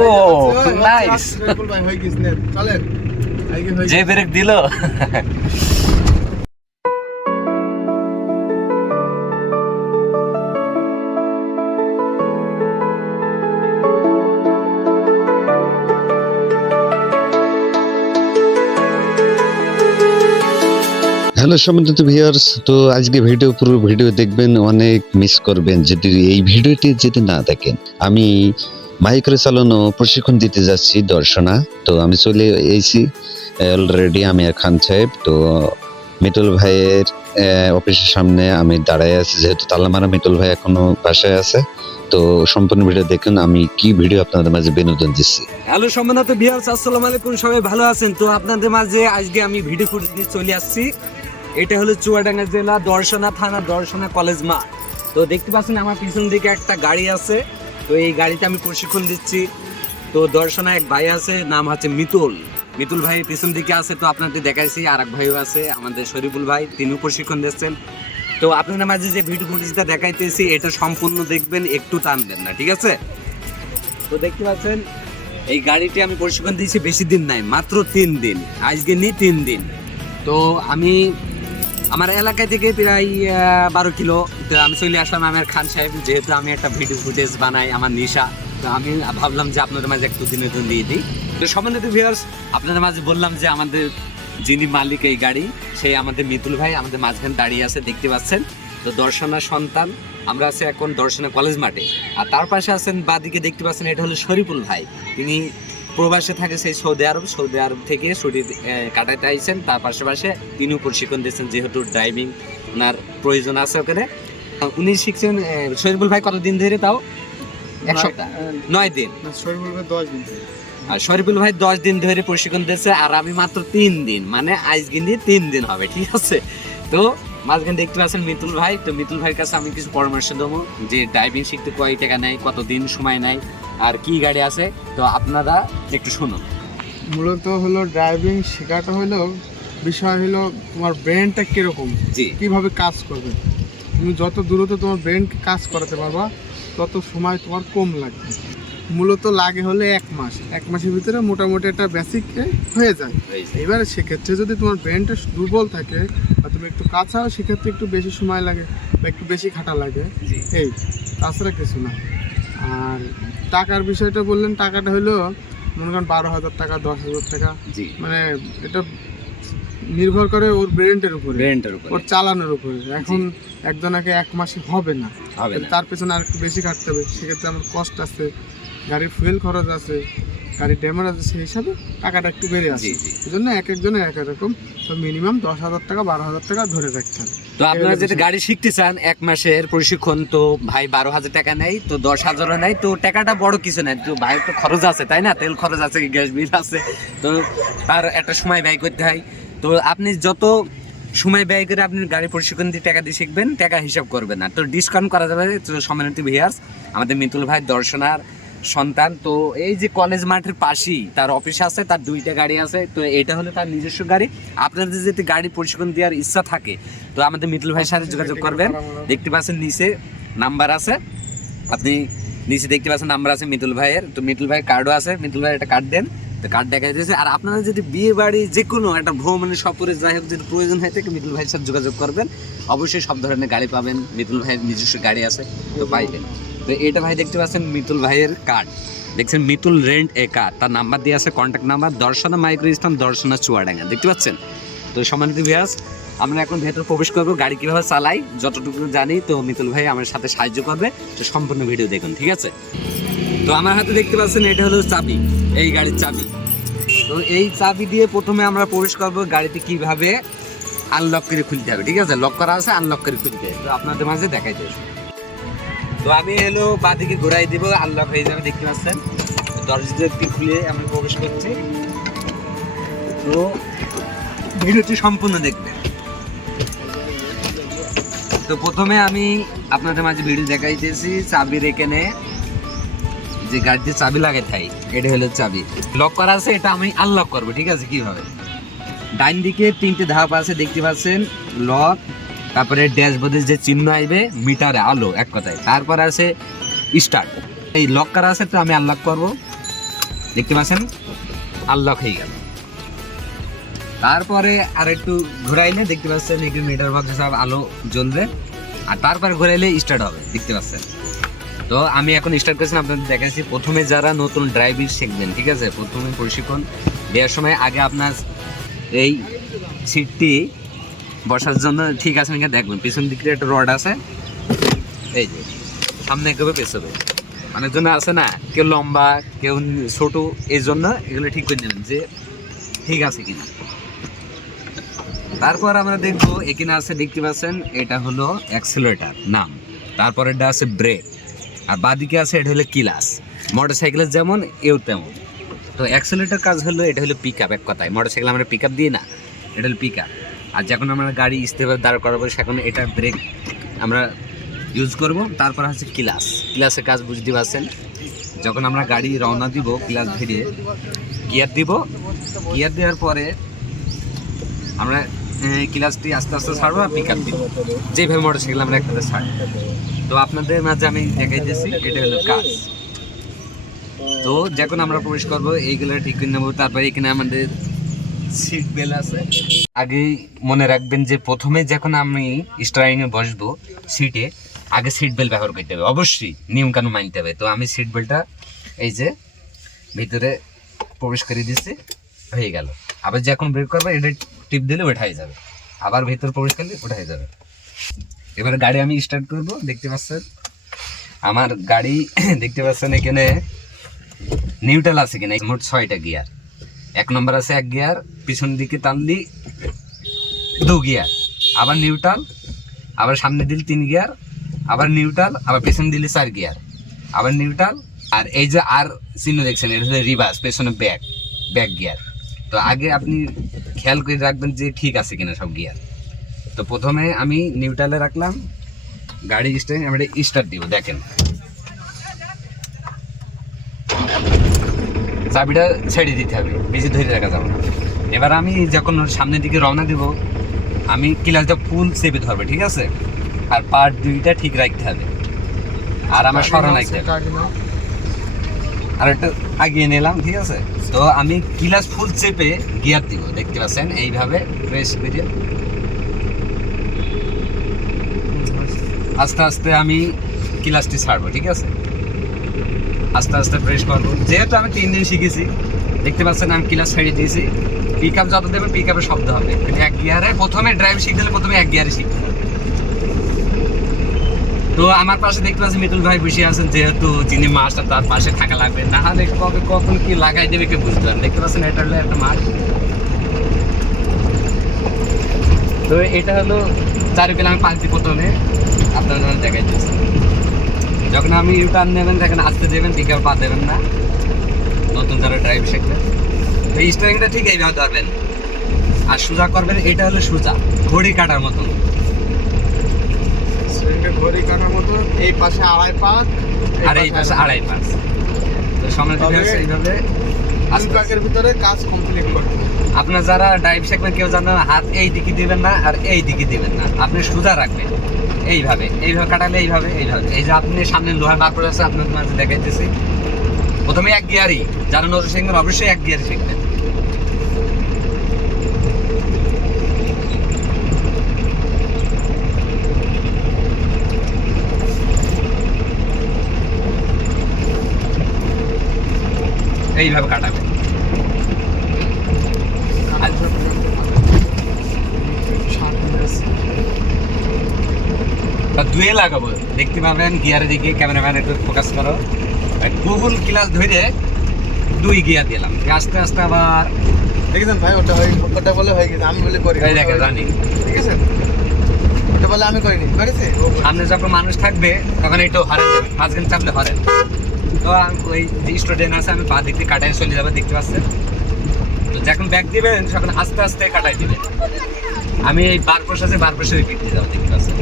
ও nice চলেন। যে break দিল। হ্যালো সম্মানিত ভিউয়ার্স তো আজকে ভিডিও পুরো ভিডিও দেখবেন অনেক মিস করবেন। যদি এই ভিডিওটি যদি না দেখেন আমি মাইক্রো চালানো প্রশিক্ষণ দিতে যাচ্ছি দর্শনা। তো আমি চলে এসেছি অলরেডি আমি খান সাহেব। তো, মিতুল ভাইয়ের অফিসের সামনে আমি দাঁড়ায় আছি, যেহেতু তালামারা মিতুল ভাই এখনও বাসায় আছে। তো সম্পূর্ণ ভিডিও দেখুন, আমি কি ভিডিও আপনাদের মাঝে বিনোদন দিচ্ছি। হ্যালো সম্মানিত ভিউয়ার্স আসসালামু আলাইকুম, সবাই ভালো আছেন? তো আপনাদের মাঝে আজকে আমি ভিডিও ফুটেজ দিয়ে চলে আসছি। এটা হলো চুয়াডাঙ্গা জেলা দর্শনা থানা, দর্শনা কলেজ মাঠ তো দেখতে পাচ্ছেন আমার পিছন দিকে একটা গাড়ি আছে। তো এই গাড়িতে আমি প্রশিক্ষণ দিচ্ছি। তো দর্শনা এক ভাই আছে, নাম হচ্ছে মিতুল। মিতুল ভাই পিছন দিকে আছে, তো আপনাদের দেখাইছি আর এক ভাইও আছে, আমাদের শরীফুল ভাই, তিনিও প্রশিক্ষণ দিচ্ছেন। তো আপনাদের মাঝে যে ভিডিও ফুটেজটা দেখাইতেছি, এটা সম্পূর্ণ দেখবেন, একটু টানবেন না, ঠিক আছে? তো দেখতে পাচ্ছেন, এই গাড়িটি আমি প্রশিক্ষণ দিয়েছি বেশি দিন নাই, মাত্র তিন দিন, আজকে নিয়ে তিন দিন। তো আমি, আমার এলাকা থেকে প্রায় বারো কিলো তো আমি চলে আসলাম আমার খান সাহেব। যেহেতু আমি একটা ভিডিও ফুটেজ বানাই আমার নিশা, তো আমি ভাবলাম যে আপনাদের মাঝে একটু বিনোদন দিয়ে দিই। তো সম্মানিত ভিউয়ার্স আপনাদের মাঝে বললাম যে আমাদের যিনি মালিক এই গাড়ি সেই আমাদের মিতুল ভাই, আমাদের মাঝখানে দাঁড়িয়ে আছে, দেখতে পাচ্ছেন। তো দর্শনা সন্তান, আমরা আছি এখন দর্শনা কলেজ মাঠে। আর তার পাশে আছেন বাদিকে দেখতে পাচ্ছেন, এটা হলো শরীফুল ভাই। তিনি প্রবাসে থাকে সেই সৌদি আরব সৌদি আরব থেকে ছুটি কাটাতে আইছেন। তার পাশাপাশি তিনিও প্রশিক্ষণ দিচ্ছেন যেহেতু ড্রাইভিং ওনার প্রয়োজন আছে ওখানে। উনি শিখছেন শরীফুল ভাই কতদিন ধরে তাও? এক সপ্তাহ। নয় দিন। শরীর বলবে দশ দিন আর শরীফুল ভাই দশ দিন ধরে প্রশিক্ষণ দিচ্ছে আর আমি মাত্র তিন দিন মানে আজকে নিয়ে তিন দিন হবে ঠিক আছে? তো মাঝখানে দেখতে পাচ্ছেন মিতুল ভাই তো মিতুল ভাইয়ের কাছে আমি কিছু পরামর্শ দেবো যে ড্রাইভিং শিখতে কয় টাকা নেয় কতদিন সময় নেয় আর কি গাড়ি আছে তো আপনারা একটু শুনুন। মূলত হলো ড্রাইভিং শেখাটা হলো বিষয় হলো তোমার ব্রেনটা কীরকম? জি। কীভাবে কাজ করবে? তুমি যত দ্রুত তোমার ব্রেনকে কাজ করাতে পারবা তত সময় তোমার কম লাগবে। মূলত লাগে হলে এক মাস। এক মাসের ভিতরে মোটামুটি একটা বেসিক হয়ে যায়। এবারে সেক্ষেত্রে যদি তোমার ব্রেনটা দুর্বল থাকে বা তুমি একটু কাঁচাও সেক্ষেত্রে একটু বেশি সময় লাগে বা একটু বেশি খাটা লাগে। এই তাছাড়া কিছু না। আর টাকার বিষয়টা বললেন টাকাটা হলো মনে করেন বারো হাজার টাকা দশ হাজার টাকা। মানে এটা নির্ভর করে ওর ব্রেন্ডের উপরে ব্রেনটার উপরে। ওর চালানোর উপরে। এখন একজনাকে এক মাসে হবে না। হবে না। তার পেছনে আর একটু বেশি কাটতে হবে। সেক্ষেত্রে আমার কষ্ট আছে গাড়ির ফুয়েল খরচ আছে গাড়ির ড্যামেজ আছে সেই হিসাবে টাকাটা একটু বেড়ে জি জি। এই জন্য এক একজনের এক এক রকম। তো মিনিমাম দশ হাজার টাকা বারো হাজার টাকা ধরে রাখতে হবে। তো আপনারা যেটা গাড়ি শিখতে চান এক মাসের প্রশিক্ষণ তো ভাই বারো হাজার টাকা নেই তো দশ হাজারও নেই তো টাকাটা বড় কিছু নেই। তো ভাই তো খরচ আছে তাই না? তেল খরচ আছে গ্যাস বিল আছে। তো তার একটা সময় ব্যয় করতে হয়। তো আপনি যত সময় ব্যয় করে আপনি গাড়ি প্রশিক্ষণ দিয়ে টাকা দিয়ে শিখবেন, টাকা হিসাব করবেন না। তো ডিসকাউন্ট করা যাবে তো সম্মানিত ভিয়ার্স আমাদের মিতুল ভাই দর্শনার সন্তান। তো এই যে কলেজ মাঠের পাশেই তার অফিস আছে, তার দুইটা গাড়ি আছে, তো এটা হলো তার নিজস্ব গাড়ি। আপনাদের যদি গাড়ি প্রশিক্ষণ দেওয়ার ইচ্ছা থাকে, তো আমাদের মিতুল ভাইয়ের সাথে যোগাযোগ করবেন। দেখতে পাচ্ছেন নিচে নাম্বার আছে। আপনি নিচে দেখতে পাচ্ছেন নাম্বার আছে মিতুল ভাইয়ের। তো মিতুল ভাইয়ের কার্ডও আছে। মিতুল ভাইয়ের একটা কার্ড দেন। তো কার্ড দেখা দিয়েছে। আর আপনারা যদি বিয়ে বাড়ি যে কোনো একটা ভ্রমণের সফরে যাই হোক, যদি প্রয়োজন হয় থাকে, মিতুল ভাইয়ের সাথে যোগাযোগ করবেন। অবশ্যই সব ধরনের গাড়ি পাবেন। মিতুল ভাইয়ের নিজস্ব গাড়ি আছে, তো পাইবেন। তো এটা ভাই দেখতে পাচ্ছেন মিতুল ভাইয়ের কার্ড দেখছেন মিতুল রেন্ট এ কার তার নাম্বার দিয়ে আছে contact number Darshana micro Islam Darshana Chuadanga. দেখতে পাচ্ছেন? তো সম্মানিত ভিয়াস আমরা এখন ভেতর প্রবেশ করব, গাড়ি কীভাবে চালাই, যতটুকু জানি, তো মিতুল ভাই আমার সাথে সাহায্য করবে। তো সম্পূর্ণ ভিডিও দেখুন, ঠিক আছে? তো আমার হাতে দেখতে পাচ্ছেন এটা হলো চাবি, এই গাড়ির চাবি। তো এই চাবি দিয়ে প্রথমে আমরা প্রবেশ করব গাড়িতে কীভাবে আনলক করে খুলতে হবে, ঠিক আছে? লক করা আছে আনলক করে খুলতে হবে। তো আপনাদের মাঝে দেখাইতে হবে। তো আমি এলো বাদিকে ঘুরাই দিব আনলক হয়ে যাবে, দেখতে পাচ্ছেন? দরজা খুলে আমি প্রবেশ করছি। তো ভিডিওটি সম্পূর্ণ দেখবেন। তো প্রথমে আমি আপনাদের মাঝে ভিডিও দেখাইতেছি, চাবির এখানে যে গাড়িতে চাবি লাগে থাই, এটা হলো চাবি। লক করা আছে, এটা আমি আনলক করব, ঠিক আছে? কীভাবে? ডাইন দিকে তিনটে ধাপ আছে, দেখতে পাচ্ছেন? লক তারপরে ড্যাশবোর্ডের যে চিহ্ন আইবে, মিটারে, আলো, এক কথায়। তারপর আছে স্টার্ট এই লক করা আছে তো আমি আনলক করব। দেখতে পাচ্ছেন? আনলক হয়ে গেল। তারপরে আর একটু ঘোরাইলে, দেখতে পাচ্ছেন, এখানে মিটার বক্সে সব আলো জ্বলবে। আর তারপরে ঘোরাইলে স্টার্ট হবে, দেখতে পাচ্ছেন? তো আমি এখন স্টার্ট করেছি আপনাদের দেখাচ্ছি। প্রথমে যারা নতুন ড্রাইভিং শিখবেন, ঠিক আছে? প্রথমে প্রশিক্ষণ দেওয়ার সময় আগে আপনার এই সিটটি বসার জন্য ঠিক আছে নাকি দেখবেন। পিছন দিকে একটা রড আছে। এই যে, সামনে এগোবে পেছবে অনেকজন আছে না, কেউ লম্বা, কেউ ছোট এই জন্য এগুলো ঠিক করে নেবেন যে ঠিক আছে কিনা। তারপর আমরা দেখব এখানে আছে, দেখতে পাচ্ছেন, এটা হলো অ্যাক্সেলেটার নাম। তারপর এটা আছে ব্রেক আর বাদিকে আছে, এটা হলো কিলাস। মোটর সাইকেলের যেমন, এও তেমন। তো অ্যাক্সেলেটার কাজ হলো, এটা হলো পিক আপ এক কথায়। মোটর সাইকেল আমরা পিক আপ দিই না, এটা হলো পিক আপ আর যখন আমরা গাড়ি স্টেপে দাঁড় করাবো, সেখন এটা ব্রেক আমরা ইউজ করব। তারপর হচ্ছে ক্লাস। ক্লাসের কাজ বুঝতে পারছেন? যখন আমরা গাড়ি রওনা দিব, ক্লাস ধরিয়ে গিয়ার দিব। গিয়ার দেওয়ার পরে আমরা ক্লাসটি আস্তে আস্তে ছাড়বো পিক আপ দিব যেভাবে মোটর সাইকেল আমরা একসাথে ছাড়ি তো আপনাদের মাঝে আমি দেখাই দিয়েছি এটা হলো কাজ। তো যখন আমরা প্রবেশ করব, এইগুলো ঠিক করে নেব। তারপরে এখানে আমাদের সিট বেল আছে। আগেই মনে রাখবেন যে প্রথমে যখন আমি স্টারিংয়ে বসবো সিটে আগে সিট বেল্ট ব্যবহার করতে হবে। অবশ্যই নিয়ম কানুন মানতে হবে। তো আমি সিট বেল্টটা এই যে ভিতরে প্রবেশ করে দিচ্ছি হয়ে গেল। আবার যখন ব্রেক করব, এটা টিপ দিলে ওঠাই যাবে। আবার ভিতরে প্রবেশ করলে ওঠাই যাবে। এবার গাড়ি আমি স্টার্ট করব, দেখতে পাচ্ছেন? আমার গাড়ি দেখতে পাচ্ছেন এখানে নিউট্রাল আছে কিনা? মোট ছয়টা গিয়ার এক নম্বর আছে এক গিয়ার পিছন দিকে টানলি দু গিয়ার আবার নিউট্রাল আবার সামনে দিল তিন গিয়ার আবার নিউট্রাল আবার পেছনে দিলে চার গিয়ার আবার নিউট্রাল আর এই যে আর চিহ্ন দেখছেন, এটা হলো রিভার্স পেছনে ব্যাক ব্যাক গিয়ার তো আগে আপনি খেয়াল করে রাখবেন যে ঠিক আছে কিনা সব গিয়ার তো প্রথমে আমি নিউট্রালে রাখলাম। গাড়ি স্টার্ট আমরা স্টার্ট দিব দেখেন। চাবিটা ছেড়ে দিতে হবে বেশি ধরে রাখা যাবে না। এবার আমি যখন সামনের দিকে রওনা দেব আমি ক্লাসটা ফুল চেপে ধরবে ঠিক আছে? আর পার্ট দুইটা ঠিক রাখতে হবে। আর আমার স্মরণ রাখতে হবে। আর একটু আগিয়ে নিলাম, ঠিক আছে? তো আমি ক্লাস ফুল চেপে গিয়ার দিব, দেখতে পাচ্ছেন? এইভাবে প্রেস করে। আস্তে আস্তে আমি ক্লাসটি ছাড়বো, ঠিক আছে? আস্তে আস্তে প্রেস করব। যেহেতু আমি তিন দিন শিখেছি, দেখতে পাচ্ছেন আমি ক্লাস ছেড়ে দিয়েছি। পিক আপ যত দেবে পিক আপের শব্দ হবে। এক গিয়ারে, প্রথমে ড্রাইভ শিখতে হলে প্রথমে এক গিয়ারে হবে। তো আমার পাশে দেখতে পাচ্ছি মিতুল ভাই বসে আছেন, যেহেতু যিনি মাস্টার তার পাশে থাকা লাগবে। না হলে কবে কখন কি লাগাই দেবে কে বুঝতে পারেন দেখতে পাচ্ছেন এটা হলো একটা মাছ তো এটা হলো চারু কিলো আমি পাঁচটি প্রথমে। আপনার দেখাই দিয়েছি যখন আমি ইউটার্ন নেবেন দেখেন আসতে দেবেন ঠিক পা দেবেন না। নতুন যারা ড্রাইভ শিখবেন। এই স্টারিংটা ঠিক এইভাবে ধরবেন। আর সোজা করবেন, এটা হলো সোজা, ঘড়ি কাটার মতন। সিলিন্ডারে ঘড়ি কাটার মতো এই পাশে আড়াই পাক আর এই পাশে আড়াই তো সামনে আছে এইভাবে। পাকের ভিতরে কাজ কমপ্লিট করতে আপনার যারা ড্রাইভ শিখবেন কেউ জানেন হাত এই দিকে দিবেন না আর এই দিকে দিবেন না। আপনি সোজা রাখবেন। এইভাবে এইভাবে কাটালে এইভাবে এইভাবে। এই যে আপনি সামনে লোহার মারপর আছে আপনার মাঝে দেখাইতেছি। প্রথমে এক গিয়ারই যারা নজর শিখবেন অবশ্যই এক গিয়ারই শিখবেন এইভাবে তা দুয়ে লাগাবো। দেখতে পাবেন গিয়ারের দিকে ক্যামেরাম্যান একটু ফোকাস করো। গুগল ক্লাস ধরে দুই গিয়ার দিলাম। আস্তে আস্তে আবার দেখেছেন ভাই ওটা হয় ওটা বলে হয়ে গেছে আমি বলে করি এই দেখেন রানিং ঠিক আছে ওটা বলে আমি করিনি। করেছে? সামনে যখন মানুষ থাকবে তখন একটু হরেন দিন চাপলে হরেন। তো ওই যে স্টুডেন্ট আছে, আমি পা দিয়ে কাটাই চলে যাবে, দেখতে পাচ্ছেন? তো যখন ব্যাগ দিবেন তখন আস্তে আস্তে কাটাই দিবেন আমি এই বার পাশে আছে, বার পাশে রিপিট দিয়ে যাব, দেখতে পাচ্ছেন?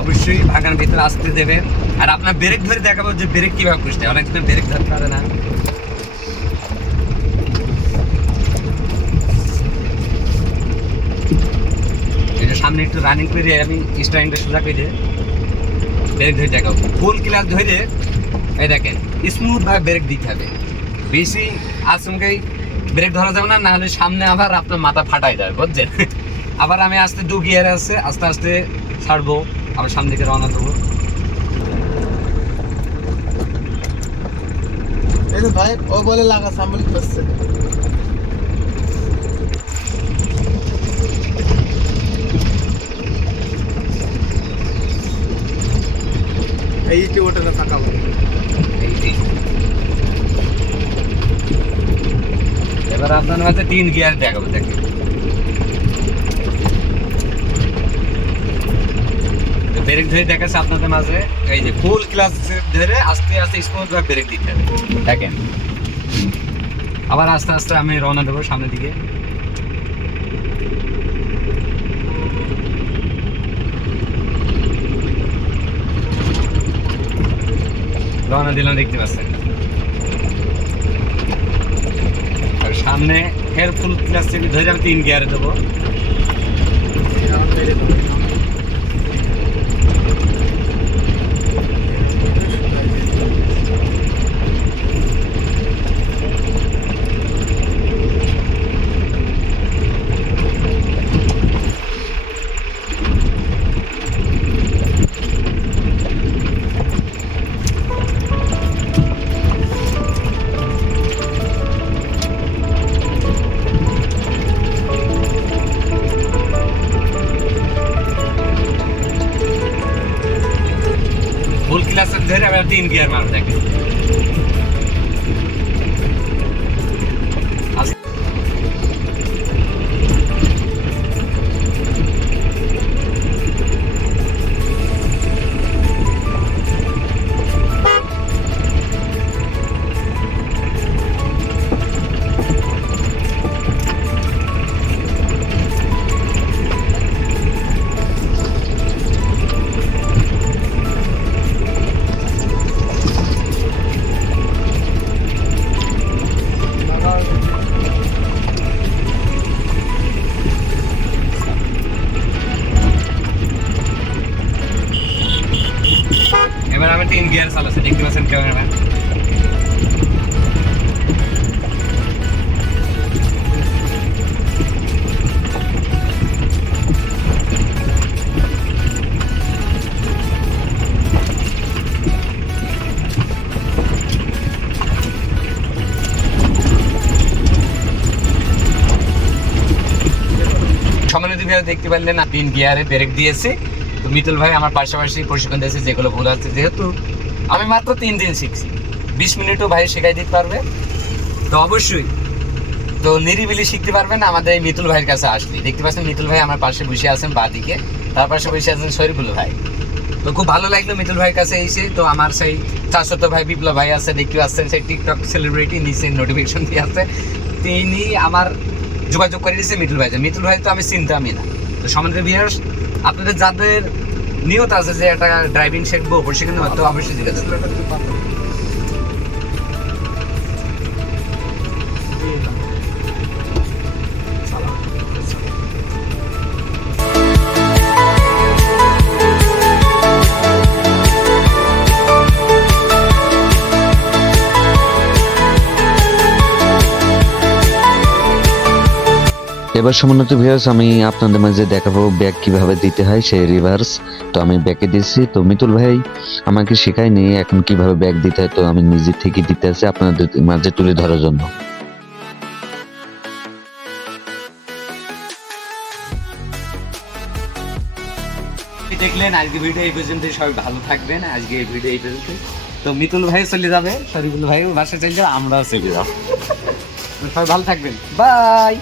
অবশ্যই ভাগান ভিতরে আসতে দেবেন আর আপনার ব্রেক ধরে দেখাবো যে ব্রেক কীভাবে খুঁজতে হয়। অনেকজন ব্রেক ধরতে পারে না। সামনে একটু রানিং করে, আমি স্টারিংটা সোজা করে। ব্রেক ধরে দেখাবো ফুল ক্লাস ধরে, এই দেখেন স্মুথ ভাবে ব্রেক দিতে হবে। বেশি আচমকাই ব্রেক ধরা যাবে না না হলে সামনে আবার আপনার মাথা ফাটাই যাবে, বুঝছেন? আবার আমি আস্তে দু গিয়ারে আছে, আস্তে আস্তে ছাড়বো, আবার সামনে দিকে রওনা দেবো। ভাই, ও বলে লাগা সামনে করছে যে ওটা না এবার আপনার তিন গিয়ার দেখাবো ধরে দেখাচ্ছে আপনাদের মাঝে। এই যে ফুল ক্লাস ধরে আস্তে আস্তে ব্রেক দিতে দেখেন। আবার আস্তে আস্তে আমি রওনা দেবো সামনের দিকে। রওনা দিলাম দেখতে পাচ্ছেন। আর সামনে ফের ফুল প্লাস্টিক ধরে আমি তিন গিয়ারে দেবো। ধরে আমি তিন গিয়ার মারবো দেখেন। দেখতে পারলেন তিন গিয়ারে ব্রেক দিয়েছে। তো মিতুল ভাই আমার পাশাপাশি প্রশিক্ষণ দিয়েছে, যেগুলো ভুল আছে যেহেতু আমি মাত্র তিন দিন শিখছি। বিশ মিনিটও ভাই শেখাই দিতে পারবে। তো অবশ্যই, তো নিরিবিলি শিখতে পারবেন আমাদের এই মিতুল ভাইয়ের কাছে আসলে। দেখতে পাচ্ছেন মিতুল ভাই আমার পাশে বসে আছেন বাদিকে। তার পাশে বসে আছেন শরীফুল ভাই। তো খুব ভালো লাগল মিতুল ভাইয়ের কাছে এসে। তো আমার সেই চাষত ভাই, বিপ্লব ভাই আছে, দেখতে পাচ্ছেন সেই টিকটক সেলিব্রিটি নিচে নোটিফিকেশন দিয়ে আছে। তিনি আমার যোগাযোগ করে দিয়েছে মিথুল ভাই মিঠুল ভাই তো আমি চিনতামই না তো সমাজের বিহার আপনাদের যাদের নিয়ত আছে যে একটা ড্রাইভিং শিখব নেব, তো অবশ্যই জিজ্ঞাসা করবেন। এবার সমন্বিত ভিউয়ার্স আমি আপনাদের মাঝে দেখাবো ব্যাগ কীভাবে দিতে হয় সেই রিভার্স তো আমি ব্যাগে দিচ্ছি তো মিতুল ভাই আমাকে শেখায়নি এখন কীভাবে ব্যাগ দিতে হয়, তো আমি নিজে থেকে দিতে আছি আপনাদের মাঝে তুলে ধরার জন্য। দেখলেন, আজকে ভিডিও এই পর্যন্ত সবাই ভালো থাকবেন। আজকে এই ভিডিও এই পর্যন্ত তো মিতুল ভাই চলে যাবে। শরীফুল ভাই বাসায় চলে যাবে, আমরাও চলে যাব। সবাই ভালো থাকবেন। বাই!